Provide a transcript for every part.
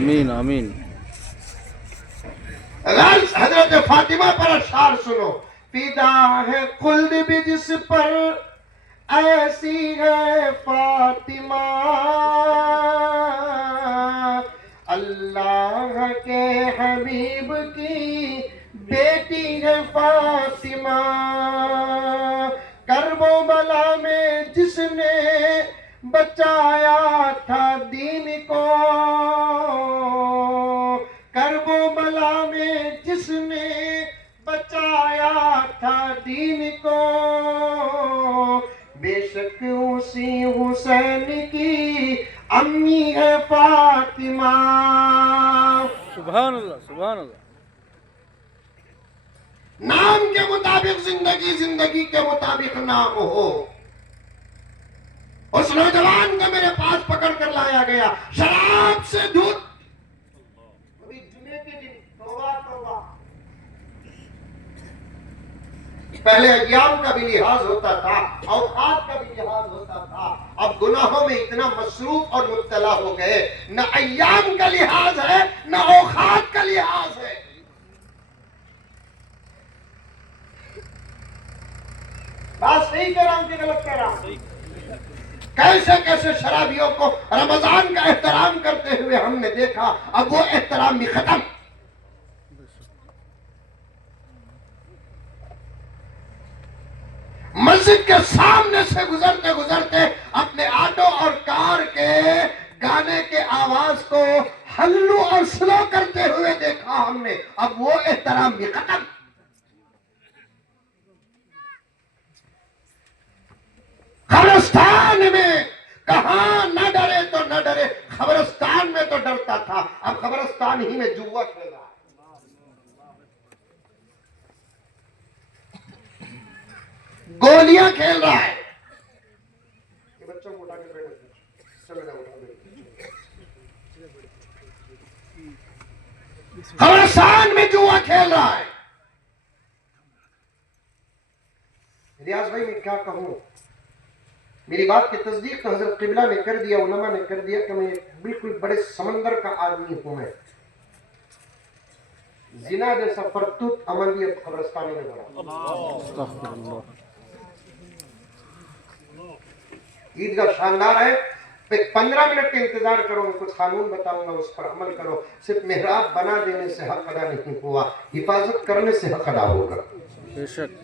آمین آمین. غرض حضرت فاطمہ پر اشعار سنو. فدا ہے خلد بھی جس پر ایسی ہے فاطمہ، اللہ کے حبیب کی بیٹی ہے فاطمہ. کرب و بلا میں جس نے بچایا تھا دین کو، کرب و بلا میں جس نے بچایا تھا دین کو، بے شک اسی حسین کی امی ہے فاطمہ. سبحان اللہ سبحان اللہ. نام کے مطابق زندگی، زندگی کے مطابق نام ہو. اس نوجوان کو میرے پاس پکڑ کر لایا گیا، شراب سے دودھ. ابھی جمعے کے دن توبہ توبہ، پہلے ایام کا بھی لحاظ ہوتا تھا، اوقات کا بھی لحاظ ہوتا تھا. اب گناہوں میں اتنا مصروف اور مبتلا ہو گئے، نہ ایام کا لحاظ ہے نہ اوقات کا لحاظ ہے. بات صحیح کہہ رہا ہوں کہ غلط کہہ رہا ہوں؟ کیسے کیسے شرابیوں کو رمضان کا احترام کرتے ہوئے ہم نے دیکھا، اب وہ احترام بھی ختم. مسجد کے سامنے سے گزرتے گزرتے اپنے آٹو اور کار کے گانے کے آواز کو ہلو اور سلو کرتے ہوئے دیکھا ہم نے، اب وہ احترام بھی ختم. خبرستان میں کہاں نہ ڈرے تو نہ ڈرے، خبرستان میں تو ڈرتا تھا، اب خبرستان ہی میں جوا کھیل رہا ہے، گولیاں کھیل رہا ہے. یہ بچوں کو اٹھا کے بیٹھے چلو جاؤ اٹھا دے. خبرستان میں جوا کھیل رہا ہے. ریاض بھائی میں کیا کہوں، میری بات کی تصدیق تو حضرت قبلہ نے کر دیا، علماء نے کر دیا کہ میں بالکل بڑے سمندر کا آدمی ہوں. میں زنا جیسا پرتوت عمل بھی اب قبرستانوں میں بڑھا. استغفر اللہ. عیدگاہ شاندار ہے، ایک 15 منٹ کا انتظار کرو، میں کچھ قانون بتاؤں گا، اس پر عمل کرو. صرف محراب بنا دینے سے حق ادا نہیں ہوا، حفاظت کرنے سے حق ادا ہوگا. بے شک.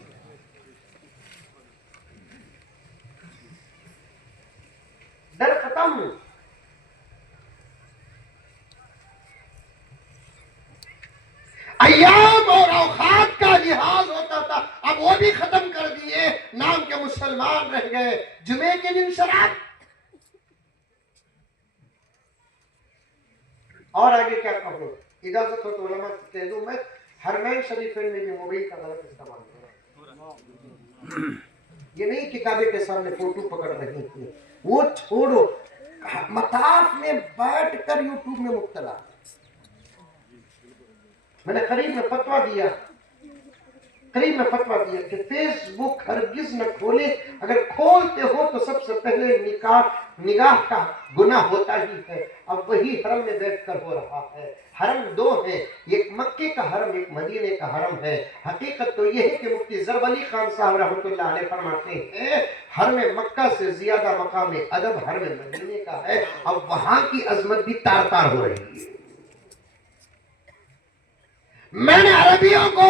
ڈر ختم. ایام اور اوقات کا لحاظ ہوتا تھا، اب وہ بھی ختم کر دیے، نام کے مسلمان رہ گئے. جمعے کے دن شراب. اور آگے کیا کہوں، اجازت ہو تو علماء سے کہہ دوں، میں حرمین شریفین میں بھی موبائل کا غلط استعمال کروں. یہ نہیں کتابیں کے سامنے فوٹو پکڑ رہی تھی، وہ چھوڑو، مطاف میں بیٹھ کر یوٹیوب میں مبتلا. میں نے قریب میں فتویٰ دیا کہ فیس بک ہرگز نہ کھولے، اگر کھولتے ہو تو سب سے پہلے نگاہ کا گناہ ہوتا ہی ہے. اب وہی حرم میں بیٹھ کر ہو رہا ہے. حرم دو ہیں، ایک مکے کا حرم ایک مدینے کا حرم ہے. حقیقت تو یہ ہے کہ مفتی ضرب علی خان صاحب رحمۃ اللہ علیہ فرماتے ہیں حرم مکہ سے زیادہ مقام ادب حرم مدینے کا ہے. اب وہاں کی عظمت بھی تار تار ہو رہی ہے. میں نے عربیوں کو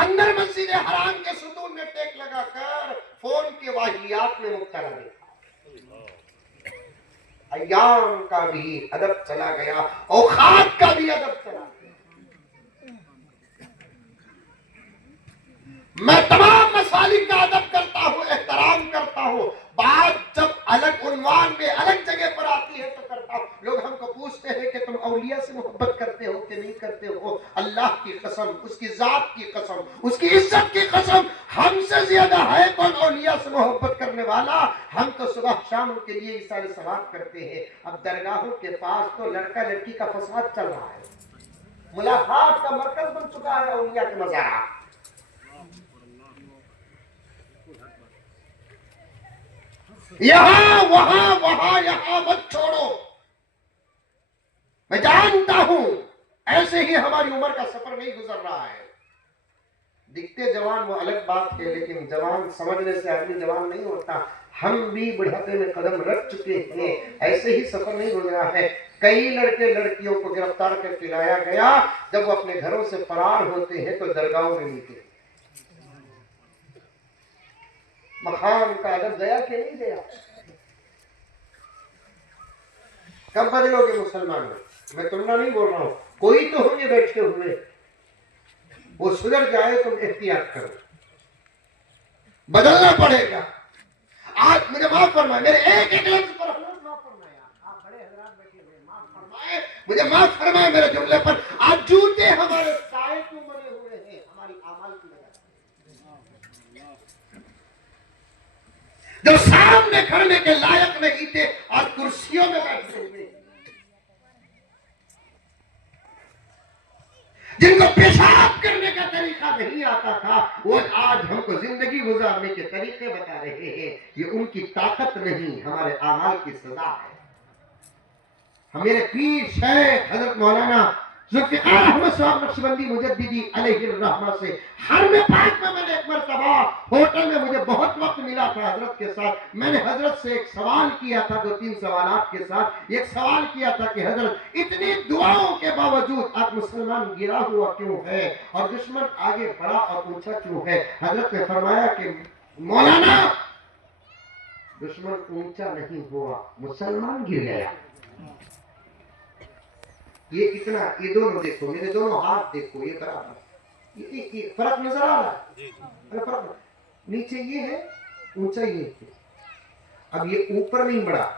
اندر مسجد حرام کے ستون میں ٹیک لگا کر فون کی واہیات میں مبتلا دیکھا. ایام کا بھی ادب چلا گیا، اوقات کا بھی ادب چلا گیا. میں تمام مسالک کا ادب کرتا ہوں، احترام کرتا ہوں. بات جب الگ عنوان میں الگ جگہ پر آتی ہے تو کرتا ہوں. لوگ ہم کو پوچھتے ہیں کہ تم اولیاء سے محبت کرتے ہو کہ نہیں کرتے ہو. اللہ کی قسم، اس کی ذات کی قسم، اس کی عزت کی قسم، ہم سے زیادہ ہے کون اولیاء سے محبت کرنے والا. ہم تو صبح شام ان کے لیے اِسارِ ثواب کرتے ہیں. اب درگاہوں کے پاس تو لڑکا لڑکی کا فساد چل رہا ہے، ملاقات کا مرکز بن چکا ہے اولیاء کے مزارات. یہاں وہاں وہاں یہاں مت چھوڑو. میں جانتا ہوں ایسے ہی ہماری عمر کا سفر نہیں گزر رہا ہے. دکھتے جوان وہ الگ بات ہے، لیکن جوان سمجھنے سے آدمی جوان نہیں ہوتا. ہم بھی بڑھاپے میں قدم رکھ چکے ہیں، ایسے ہی سفر نہیں گزرا ہے. کئی لڑکے لڑکیوں کو گرفتار کر کے لایا گیا، جب وہ اپنے گھروں سے فرار ہوتے ہیں تو درگاہوں میں ملتے ہیں. مقام کا ادب گیا کہ نہیں گیا؟ کب بدلو گے مسلمان؟ میں تمنا نہیں بول رہا ہوں، کوئی تو ہوں گے بیٹھے ہوئے، وہ سدھر جائے تم احتیاط کرو، بدلنا پڑے گا. آج مجھے معاف فرمائے، میرے ایک ایک لفظ پر حضرت معاف فرمائے. آپ بڑے حضرات بیٹھے ہوئے، معاف فرمائے، مجھے معاف فرمائے میرے جملے پر. آج جوتے ہمارے سائے کیوں بنے ہوئے ہیں؟ ہماری اعمال کی وجہ سے. جو سامنے کھڑنے کے لائق نہیں تھے اور کرسیوں میں بیٹھے ہوئے، جن کو پیشاب کرنے کا طریقہ نہیں آتا تھا، وہ آج ہم کو زندگی گزارنے کے طریقے بتا رہے ہیں. یہ ان کی طاقت نہیں، ہمارے اعمال کی سزا ہے. میرے پیر شیخ حضرت مولانا ذوالفقار احمد صاحب نقشبندی مجددی علیہ الرحمہ سے حرم پاک میں نے ایک مرتبہ ہوٹل میں مجھے بہت وقت ملا تھا حضرت کے ساتھ. میں نے حضرت سے ایک سوال کیا تھا، 2-3 سوالات کے ساتھ ایک سوال کیا تھا کہ حضرت اتنی دعاؤں کے باوجود آپ مسلمان گرا ہوا کیوں ہے اور دشمن آگے بڑا اور اونچا کیوں ہے؟ حضرت نے فرمایا کہ مولانا دشمن اونچا نہیں ہوا، مسلمان گر گیا. یہ اتنا، یہ دونوں دیکھو، میرے دونوں ہاتھ دیکھو، یہ برابر، یہ فرق نظر آ رہا ہے؟ فرق نیچے یہ ہے، اونچا یہ ہے. اب یہ اوپر نہیں بڑھا،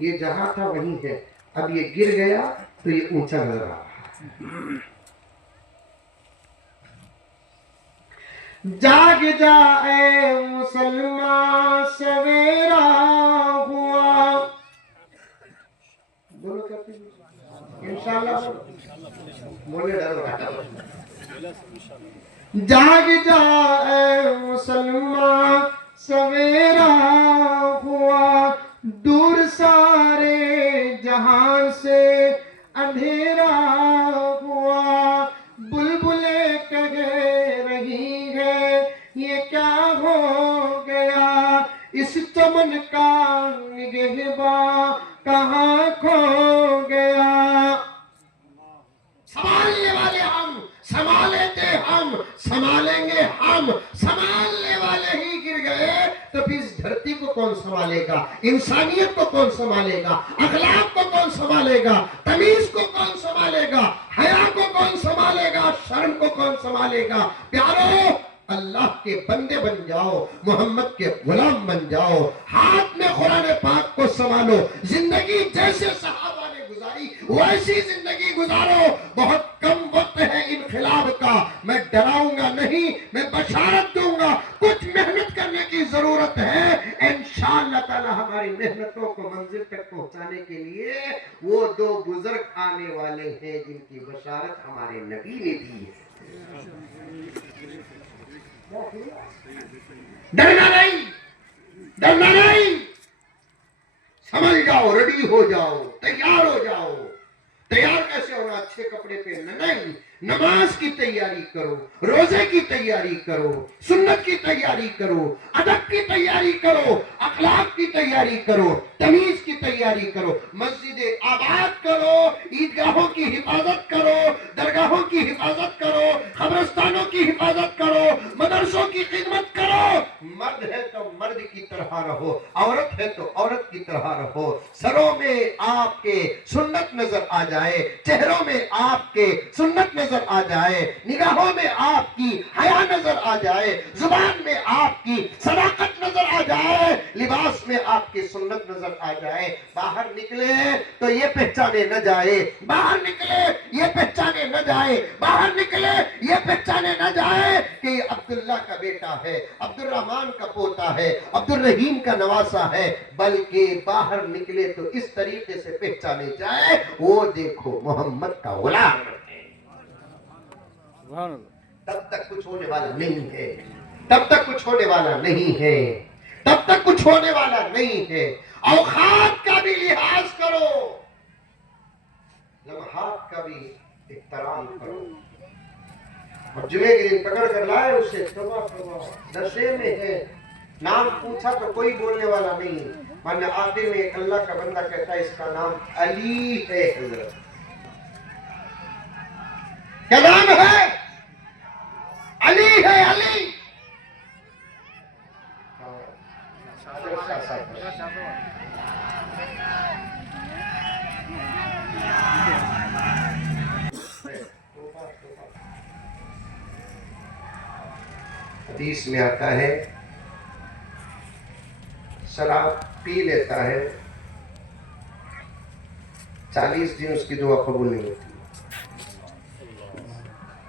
یہ جہاں تھا وہیں ہے. اب یہ گر گیا تو یہ اونچا نظر آ رہا ہے. جاگ جا اے مسلمان سویرا ہوا. بولو کہتے ہیں انشاءاللہ بولے ڈر رہا. جاگ جا اے مسلمان سویرا ہوا، دور سارے جہاں سے اندھیرا ہوا. بلبلیں کہہ رہی ہے یہ کیا ہو گیا، اس چمن کا نگہباں کہاں کھو گیا. سنبھالنے والے ہم، سنبھالے تھے ہم، سنبھالیں گے ہم. سنبھالنے والے ہی گر گئے تو پھر اس دھرتی کو کون سنبھالے گا؟ انسانیت کو کون سنبھالے گا؟ اخلاق کو کون سنبھالے گا؟ تمیز کو کون سنبھالے گا؟ حیا کو کون سنبھالے گا؟ شرم کو کون سنبھالے گا؟ پیارو، اللہ کے بندے بن جاؤ، محمد کے غلام بن جاؤ، ہاتھ میں قرآن پاک کو سنبھالو. زندگی جیسے صحابہ نے گزاری ویسی زندگی گزارو. بہت کم وقت ہے انقلاب کا، میں ڈراؤں گا نہیں، میں بشارت دوں گا. کچھ محنت کرنے کی ضرورت ہے. انشاءاللہ تعالی ہماری محنتوں کو منزل تک پہنچانے کے لیے وہ 2 بزرگ آنے والے ہیں جن کی بشارت ہمارے نبی نے دی ہے. ڈرنا نہیں، ڈرنا نہیں. سمجھ جاؤ، ریڈی ہو جاؤ، تیار ہو جاؤ. تیار کیسے ہونا؟ اچھے کپڑے پہننا نہیں، نماز کی تیاری کرو، روزے کی تیاری کرو، سنت کی تیاری کرو، ادب کی تیاری کرو، اخلاق کی تیاری کرو، تمیز کی تیاری کرو. مسجدیں آباد کرو، عیدگاہوں کی حفاظت کرو، درگاہوں کی حفاظت کرو، قبرستانوں کی حفاظت کرو، مدرسوں کی خدمت کرو. مرد ہے تو مرد کی طرح رہو، عورت ہے تو عورت کی طرح رہو. سروں میں آپ کے سنت نظر آ جائے، چہروں میں آپ کے سنت نظر آ جائے، نگاہوں میں آپ کی حیا نظر آ جائے، زبان میں آپ کی صداقت نظر آ جائے، لباس میں آپ کی سنت نظر آ جائے. باہر نکلے تو یہ پہچانے نہ جائے، باہر نکلے یہ پہچانے نہ جائے، باہر نکلے یہ پہچانے نہ جائے کہ یہ عبداللہ کا بیٹا ہے، عبد الرحمن کا پوتا ہے، عبد الرحیم کا نواسا ہے. بلکہ باہر نکلے تو اس طریقے سے پہچانے جائے، وہ دیکھو محمد کا غلام ہے. سبحان اللہ. تب تک کچھ ہونے والا نہیں ہے، تب تک کچھ ہونے والا نہیں ہے، تب تک کچھ ہونے والا نہیں ہے. اوقات کا بھی لحاظ کرو. لمحات کا بھی احترام کرو. اور جمعے کے دن پکڑ کر لائے اسے, توبہ توبہ, نشے میں ہے. نام پوچھا تو کوئی بولنے والا نہیں. مانا آتے میں ایک اللہ کا بندہ کہتا ہے اس کا نام علی ہے. حضرت کیا نام ہے؟ علی ہے. علی حدیث میں آتا ہے شراب پی لیتا ہے 40 دن اس کی دعا قبول نہیں ہوتی.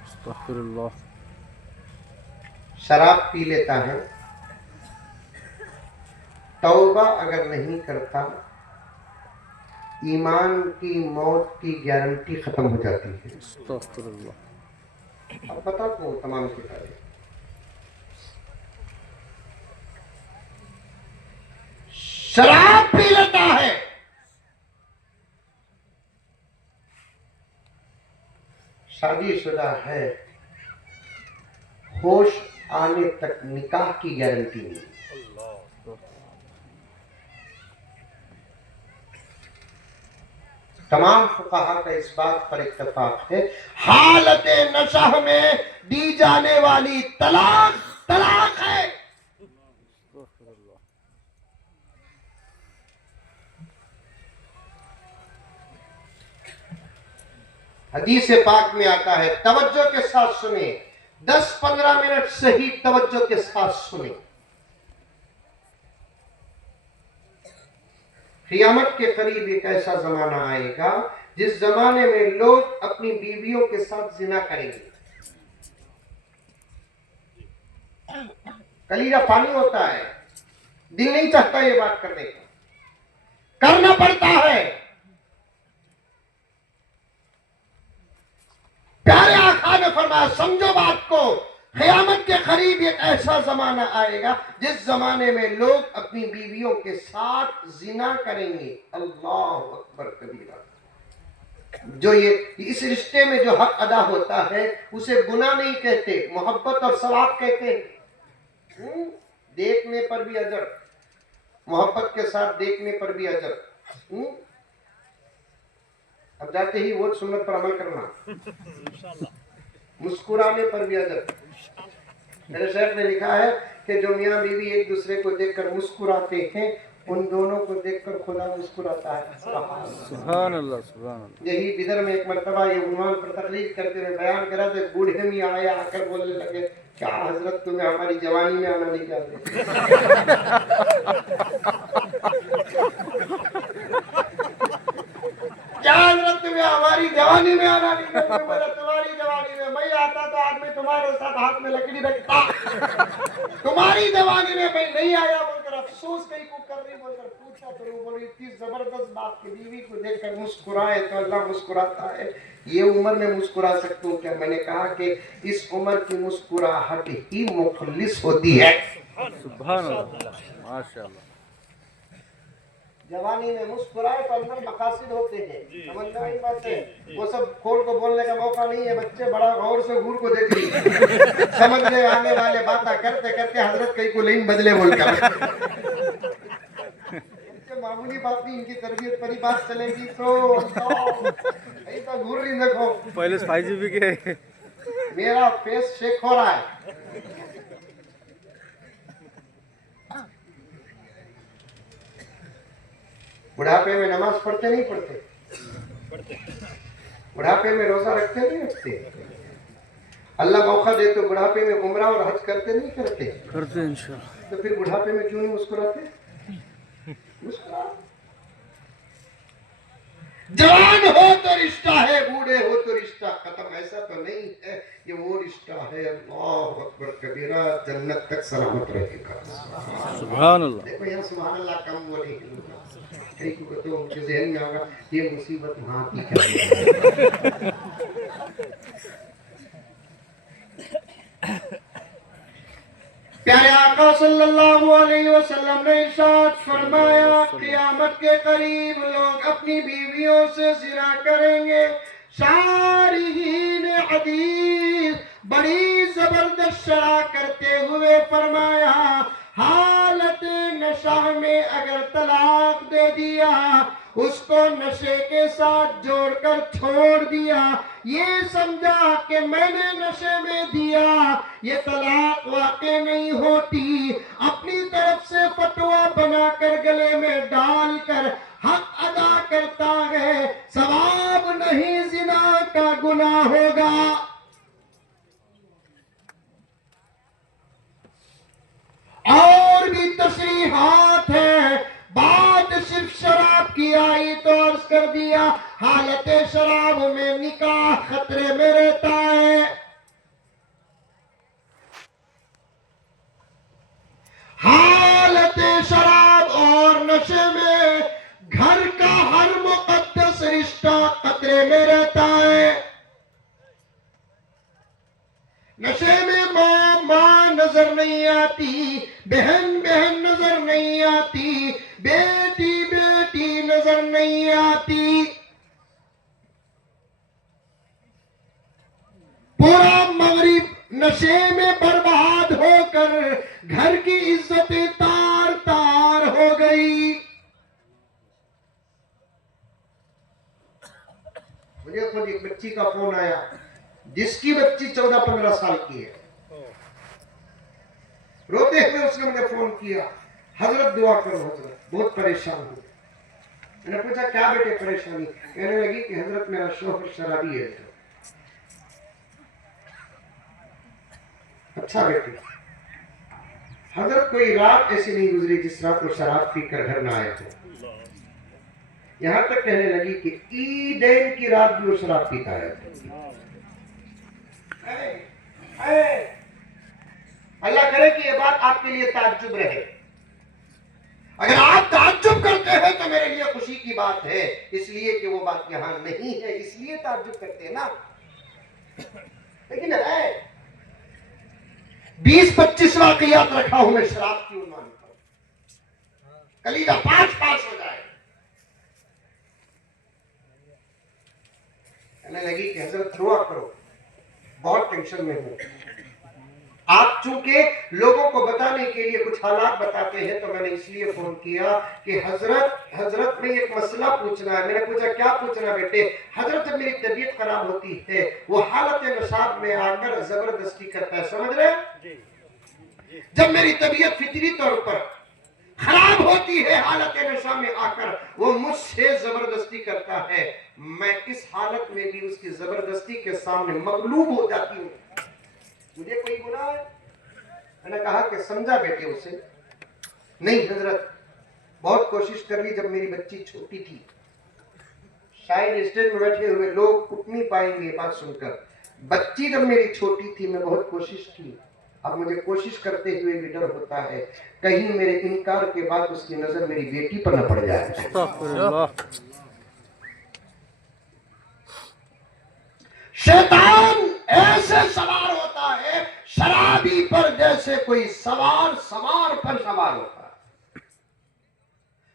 استغفر اللہ. شراب پی لیتا ہے, توبہ اگر نہیں کرتا, ایمان کی موت کی گارنٹی ختم ہو جاتی ہے. استغفر اللہ. اب بتا کو تمام کتابیں. شراب پی لیتا ہے, شادی شدہ ہے, ہوش آنے تک نکاح کی گارنٹی نہیں. تمام فقہا کا اس بات پر اتفاق ہے حالت نشہ میں دی جانے والی طلاق طلاق ہے. استغفر اللہ. حدیث پاک میں آتا ہے, توجہ کے ساتھ سنیں, 10-15 منٹ صحیح توجہ کے ساتھ سنیں. قیامت کے قریب ایک ایسا زمانہ آئے گا جس زمانے میں لوگ اپنی بیویوں کے ساتھ زنا کریں گے. کلیجہ پانی ہوتا ہے, دل نہیں چاہتا یہ بات کرنے کا, کرنا پڑتا ہے. پیارے آقا نے فرمایا سمجھو بات کو, قیامت کے قریب ایک ایسا زمانہ آئے گا جس زمانے میں لوگ اپنی بیویوں کے ساتھ زنا کریں گے. اللہ اکبر کبیرہ. جو یہ اس رشتے میں جو حق ادا ہوتا ہے اسے گناہ نہیں کہتے, محبت اور ثواب کہتے ہیں. دیکھنے پر بھی اجر, محبت کے ساتھ دیکھنے پر بھی اجر. اب جاتے ہی وہ سنت پر عمل کرنا, مسکرانے پر بھی اجر. میرے شیخ نے لکھا ہے کہ جو میاں بیوی ایک دوسرے کو دیکھ کر مسکراتے ہیں ان دونوں کو دیکھ کر خدا مسکراتا ہے. سبحان اللہ. سبحان اللہ. یہی بدر میں ایک مرتبہ یہ عنوان پر تقریر کرتے ہوئے بیان کرا تھا, بوڑھے میں آیا آ کر بولنے لگے کیا حضرت تمہیں ہماری جوانی میں آنا نہیں چاہتے؟ کیا حضرت تمہیں ہماری جوانی میں آنا نہیں چاہتے؟ بولا تمہاری جوانی میں میں آتا تو آج میں تمہارے ساتھ ہاتھ میں لکڑی رکھتا, تمہاری جوانی میں میں نہیں آیا بول کر افسوس کہیں کو کر رہی بول کر پوچھا تو وہ بولی اتنی زبردست بات کہ بیوی کو دیکھ کر مسکرائے تو اللہ مسکراتا ہے. یہ عمر میں مسکرا سکتا ہوں کیا؟ میں نے کہا کہ اس عمر کی مسکراہٹ ہی مخلص ہوتی ہے. سبحان اللہ. ماشاء اللہ. جوانی میں مسکرائے تو اندر مقاصد ہوتے ہیں, سمجھنا ہی بات ہے. وہ سب کھول کو بولنے کا موقع نہیں ہے, بچے بڑا غور سے گور کو دیکھ لیے سمجھنے آنے والے باتیں کرتے کرتے حضرت کئی کو لین بدلے بول کر. معمولی بات نہیں, ان کی تربیت پر ہی بات چلے گی تو ایسا گور نہیں. دیکھو پہلے 5 GB کے میرا فیس شیک ہو رہا ہے. بڑھاپے میں نماز پڑھتے نہیں پڑھتے؟ بڑھاپے میں روزہ رکھتے نہیں رکھتے؟ اللہ موقع دے تو بڑھاپے میں عمرہ اور حج کرتے نہیں کرتے؟ کرتے انشاءاللہ. تو پھر بڑھاپے میں کیوں نہیں مسکراتے؟ مسکرا. جوان ہو تو رشتہ ہے, بوڑھے ہو تو رشتہ ختم. ایسا تو نہیں ہے, یہ وہ رشتہ ہے. اللہ اکبر کبیرہ, جنت تک سلامت رہے گا. سبحان اللہ. دیکھو یہاں سبحان اللہ کم بولے کئی کو تو ان کے ذہن میں آگا یہ مصیبت وہاں کی ہے. پیارے آقا صلی اللہ علیہ وسلم نے ارشاد فرمایا قیامت کے قریب لوگ اپنی بیویوں سے زنا کریں گے. شارحین حدیث بڑی زبردست شرح کرتے ہوئے فرمایا حالت نشہ میں اگر طلاق دے دیا, اس کو نشے کے ساتھ جوڑ کر چھوڑ دیا, یہ سمجھا کہ میں نے نشے میں دیا, یہ طلاق واقع نہیں ہوتی. اپنی طرف سے فتویٰ بنا کر گلے میں ڈال کر حق ادا کرتا ہے, ثواب نہیں زنا کا گناہ ہوگا. اور بھی تشریحات ہیں. بات صرف شراب کی آئی تو عرض کر دیا حالت شراب میں نکاح خطرے میں رہتا ہے. حالت شراب اور نشے میں گھر کا ہر مقدس رشتہ خطرے میں رہتا ہے. نشے میں ماں ماں نظر نہیں آتی, بہن بہن نظر نہیں آتی, بیٹی بیٹی نظر نہیں آتی. پورا مغرب نشے میں برباد ہو کر گھر کی عزتیں تار تار ہو گئی. مجھے خود ایک بچی کا فون آیا جس کی بچی 14-15 سال کی ہے. روتے ہوئے اس نے مجھے فون کیا, حضرت دعا کرو حضرت, بہت پریشان ہوں. میں نے پوچھا کیا بیٹے پریشانی؟ کہنے لگی کہ حضرت میرا شوہر شرابی ہے. اچھا بیٹے, حضرت کوئی رات ایسی نہیں گزری جس رات وہ شراب پی کر گھر نہ آئے تھے. یہاں تک کہنے لگی کہ عیدین کی رات بھی وہ شراب پیتا ہے. اللہ کرے کہ یہ بات آپ کے لیے تعجب رہے. اگر آپ تعجب کرتے ہیں تو میرے لیے خوشی کی بات ہے, اس لیے کہ وہ بات یہاں نہیں ہے, اس لیے تعجب کرتے ہیں نا. لیکن 20-25 واقعات رکھا ہوں میں شراب کی عنوان پر, کلیجہ پاس ہو جائے. کہنے لگی کہ حضرت دعا کرو, بہت ٹینشن میں ہوں. آپ چونکہ لوگوں کو بتانے کے لیے کچھ حالات بتاتے ہیں تو میں نے اس لیے فون کیا کہ حضرت میں ایک مسئلہ پوچھنا ہے. میں نے پوچھا کیا پوچھنا بیٹے؟ حضرت جب میری طبیعت خراب ہوتی ہے وہ حالت نشاط میں آ کر زبردستی کرتا ہے, سمجھ رہے؟ جب میری طبیعت فطری طور پر خراب ہوتی ہے حالت نشہ میں آ کر وہ مجھ سے زبردستی کرتا ہے. میں اس حالت میں بھی اس کی زبردستی کے سامنے مغلوب ہو جاتی ہوں. مجھے کوئی گناہ ہے؟ میں نے کہا کہ سمجھا بیٹے اسے؟ نہیں حضرت, بہت کوشش کر لی جب میری بچی چھوٹی تھی. شاید اسٹیج میں بیٹھے ہوئے لوگ اٹھ نہیں پائیں گے بات سن کر. بچی جب میری چھوٹی تھی میں بہت کوشش کی. اب مجھے کوشش کرتے ہوئے بھی ڈر ہوتا ہے کہیں میرے انکار کے بعد اس کی نظر میری بیٹی پر نہ پڑ جائے. استغفر اللہ. شیطان ایسے سوار ہوتا ہے شرابی پر جیسے کوئی سوار پر سوار ہوتا ہے.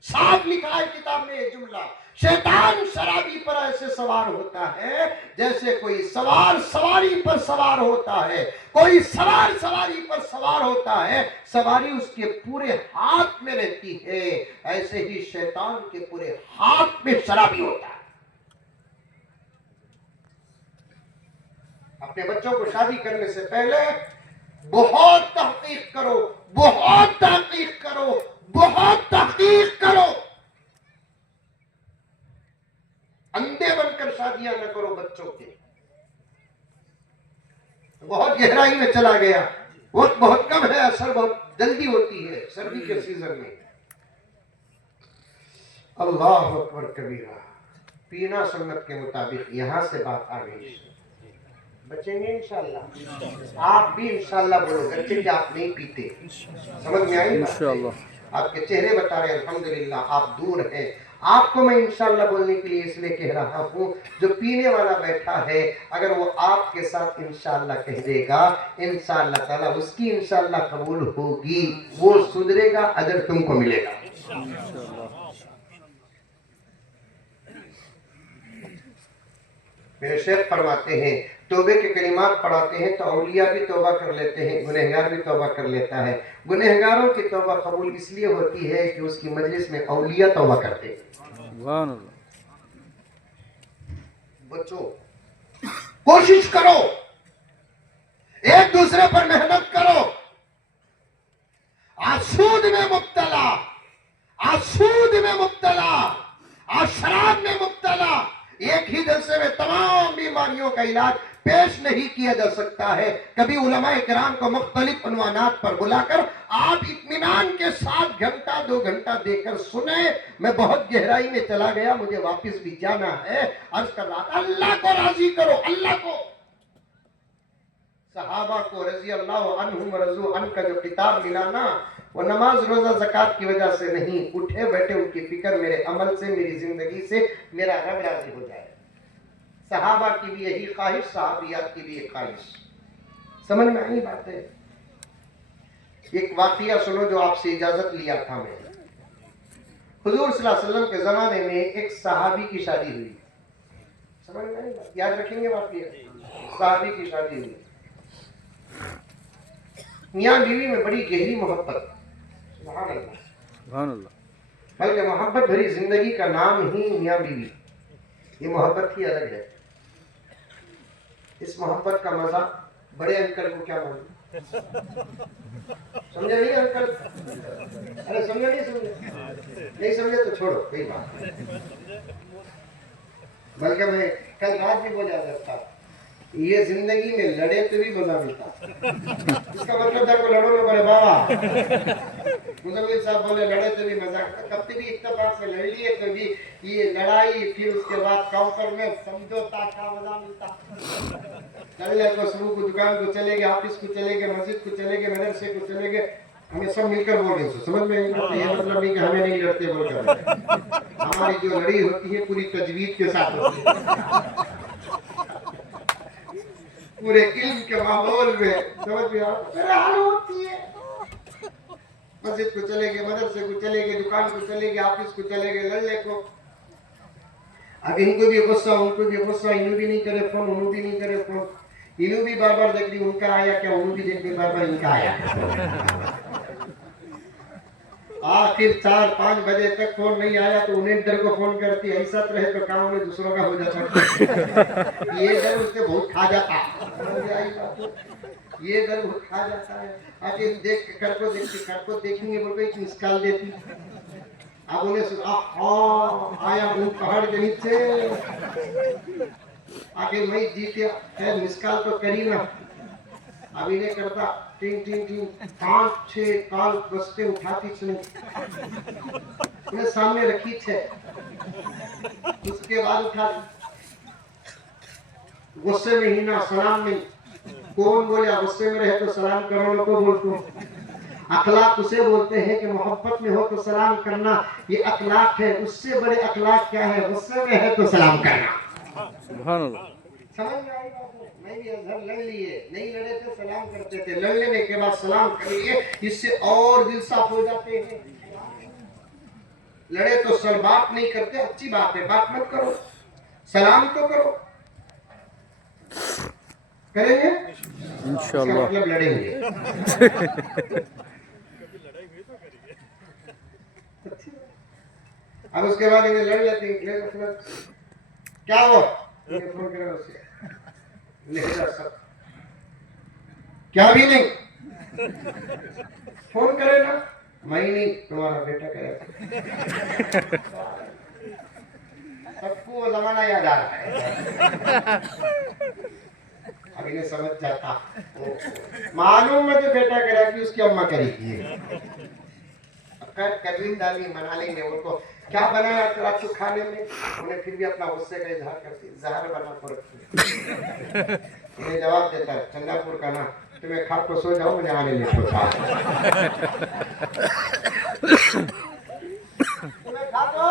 صاف لکھا ہے کتاب میں یہ جملہ, شیطان شرابی پر ایسے سوار ہوتا ہے جیسے کوئی سوار سواری پر سوار ہوتا ہے, کوئی سوار سواری پر سوار ہوتا ہے, سواری اس کے پورے ہاتھ میں رہتی ہے, ایسے ہی شیطان کے پورے ہاتھ میں شرابی ہوتا ہے. اپنے بچوں کو شادی کرنے سے پہلے بہت تحقیق کرو, بہت تحقیق کرو, بہت تحقیق کرو. اندھے بن کر شادیاں نہ کرو بچوں کے. بہت گہرائی میں چلا گیا, وقت بہت کم ہے, اثر بہت جلدی ہوتی ہے سردی کے سیزن میں. اللہ اکبر کبیرہ. پینا سنت کے مطابق یہاں سے بات آ گئی. بچیں گے انشاءاللہ, آپ بھی انشاءاللہ بولو گے کہ آپ نہیں پیتے. سمجھ میں آئی؟ انشاءاللہ. آپ کے چہرے بتا رہے ہیں الحمدللہ آپ دور ہیں, آپ کو میں انشاءاللہ بولنے کے لیے اس لیے کہہ رہا ہوں، جو پینے والا بیٹھا ہے اگر وہ آپ کے ساتھ انشاءاللہ کہہ دے گا، انشاءاللہ تعالیٰ اس کی انشاءاللہ قبول ہوگی، وہ سدھرے گا، اجر تم کو ملے گا۔ میرے شیخ فرماتے ہیں توبے کے کلمات پڑھاتے ہیں تو اولیاء بھی توبہ کر لیتے ہیں، گنہگار بھی توبہ کر لیتا ہے۔ گنہگاروں کی توبہ قبول اس لیے ہوتی ہے کہ اس کی مجلس میں اولیاء توبہ کرتے ہیں۔ سبحان اللہ۔ بچوں کوشش کرو، ایک دوسرے پر محنت کرو۔ آج سود میں مبتلا، آج سود میں مبتلا، آج شراب میں مبتلا، ایک ہی جلسے میں تمام بیماریوں کا علاج پیش نہیں کیا جا سکتا ہے۔ کبھی علماء کرام کو مختلف عنوانات پر بلا کر آپ اطمینان کے ساتھ گھنٹہ 2 گھنٹہ دے کر سنیں۔ میں بہت گہرائی میں چلا گیا، مجھے واپس بھی جانا ہے۔ عرض کر رہا تھا اللہ کو راضی کرو، اللہ کو۔ صحابہ کو رضی اللہ عنہم ورضوا عنہ کا جو کتاب ملا نا، وہ نماز روزہ زکوٰۃ کی وجہ سے نہیں، اٹھے بیٹھے ان کی فکر میرے عمل سے، میری زندگی سے، میرا رب راضی ہو جائے۔ صحابہ کی بھی یہی خواہش، صحابیات کی بھی یہ خواہش۔ سمجھ میں آئی بات ہے؟ ایک واقعہ سنو جو آپ سے اجازت لیا تھا میں۔ حضور صلی اللہ علیہ وسلم کے زمانے میں ایک صحابی کی شادی ہوئی۔ سمجھ میں آئی بات؟ یاد رکھیں گے واقعہ؟ صحابی کی شادی ہوئی، میاں بیوی میں بڑی گہری محبت، سبحان اللہ، سبحان اللہ۔ بلکہ محبت بھری زندگی کا نام ہی میاں بیوی، یہ محبت ہی الگ ہے۔ اس محبت کا مزہ بڑے انکل کو کیا معلوم؟ سمجھے نہیں انکل؟ ارے سمجھے نہیں سمجھے تو چھوڑو، کوئی بات نہیں۔ بلکہ میں کل رات بھی بولا کرتا، یہ زندگی میں لڑے تو بھی مزہ ملتا۔ اس کا مطلب تھا کہ لڑو نہ بولے بابا، مزمل صاحب بولے لڑے تو بھی مزہ، کب بھی اتفاق سے لڑ لیے تو بھی یہ لڑائی، پھر اس کے بعد کاؤنٹر میں سمجھوتا کا مزہ ملتا۔ لڑے کو صبح کو دکان کو چلے گئے، آفس کو چلے گئے، مسجد کو چلے گئے، مدرسے کو چلے گئے، ہمیں سب مل کر بول رہے ہیں۔ سمجھ میں یہ مطلب نہیں کہ ہمیں نہیں لڑتے بول کر، ہماری جو لڑائی ہوتی ہے پوری تجوید کے ساتھ ہوتی ہے، پورے علم کے ماحول میں، سمجھ میں حال ہوتی ہے۔ مسجد کو چلے گئے، مدرسے کو چلے گئے، دکان کو چلے گئے، آفس کو چلے گئے، لڑنے کو۔ اب ان کو بھی غصہ، ان کو بھی غصہ، انہوں بھی نہیں کرے فون، انہوں بھی نہیں کرے فون، انہوں بھی بار بار دیکھ لی ان کا آیا کیا، انہوں بھی دیکھ لی بار بار ان کا آیا۔ آخر 4-5 بجے تک فون نہیں آیا تو انہیں ڈر کو فون کرتی، ایسا رہے تو کام انہیں دوسروں کا ہو جاتا، یہ ڈر اس سے بہت کھا جاتا، یہ ڈر بہت کھا جاتا ہے۔ آگے دیکھ کے کر کو دیکھتی، کر کو دیکھیں گے بول کے ایک مسکال دیتی، اب انہیں سنا آیا وہ پہاڑ کے نیچے، آگے میں جیتے خیر مسکال تو کری نا، اب انہیں کرتا ٹنگ ٹنگ ٹنگ، 5-6 کال بستے اٹھاتی سنو، انہیں سامنے رکھی 6، اس کے بعد اٹھاتی، غصے میں ہی نہ، سلام نہیں، کون بولے غصے میں رہے تو سلام کرو لوگوں بولتے ہیں۔ اخلاق اسے بولتے ہیں کہ محبت میں ہو تو سلام کرنا، یہ اخلاق ہے۔ اس سے بڑے اخلاق کیا ہے؟ غصے میں ہے تو سلام کرنا۔ سبحان اللہ۔ سمجھ میں آئی بات ہے؟ میں بھی ازہر لڑ لیے، نہیں لڑے تھے سلام کرتے تھے، لڑ لینے کے بعد سلام کریے، اس سے اور دل صاف ہو جاتے ہیں۔ لڑے تو سر بات نہیں کرتے، اچھی بات ہے، بات مت کرو، سلام تو کرو، کریں گے انشاءاللہ، مطلب لڑیں گے۔ اب اس کے بعد انہیں لڑ لیتے ہیں، کیا ہوا فون کرے اس سے لہجہ سب کیا بھی نہیں، فون کرے نا، میں نہیں تمہارا بیٹا کرے، سب کو وہ زمانہ یاد آ رہا ہے۔ اب انہیں سمجھ جاتا، معلوم مجھے بیٹا کرا کہ اس کی اماں کرے گی، کروین ڈالی منا لیں گے، ان کو کیا بنایا رات کو کھانے میں، انہیں پھر بھی اپنا غصے کا اظہار کرتی، زہر بنا کو رکھتی، انہیں جواب دیتا ہے چندا پور کا نا، تمہیں کھا کو سو جاؤ، مجھے آنے لے کو کھا، تمہیں کھا کو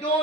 2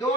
2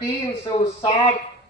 360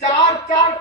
4-4,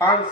5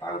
5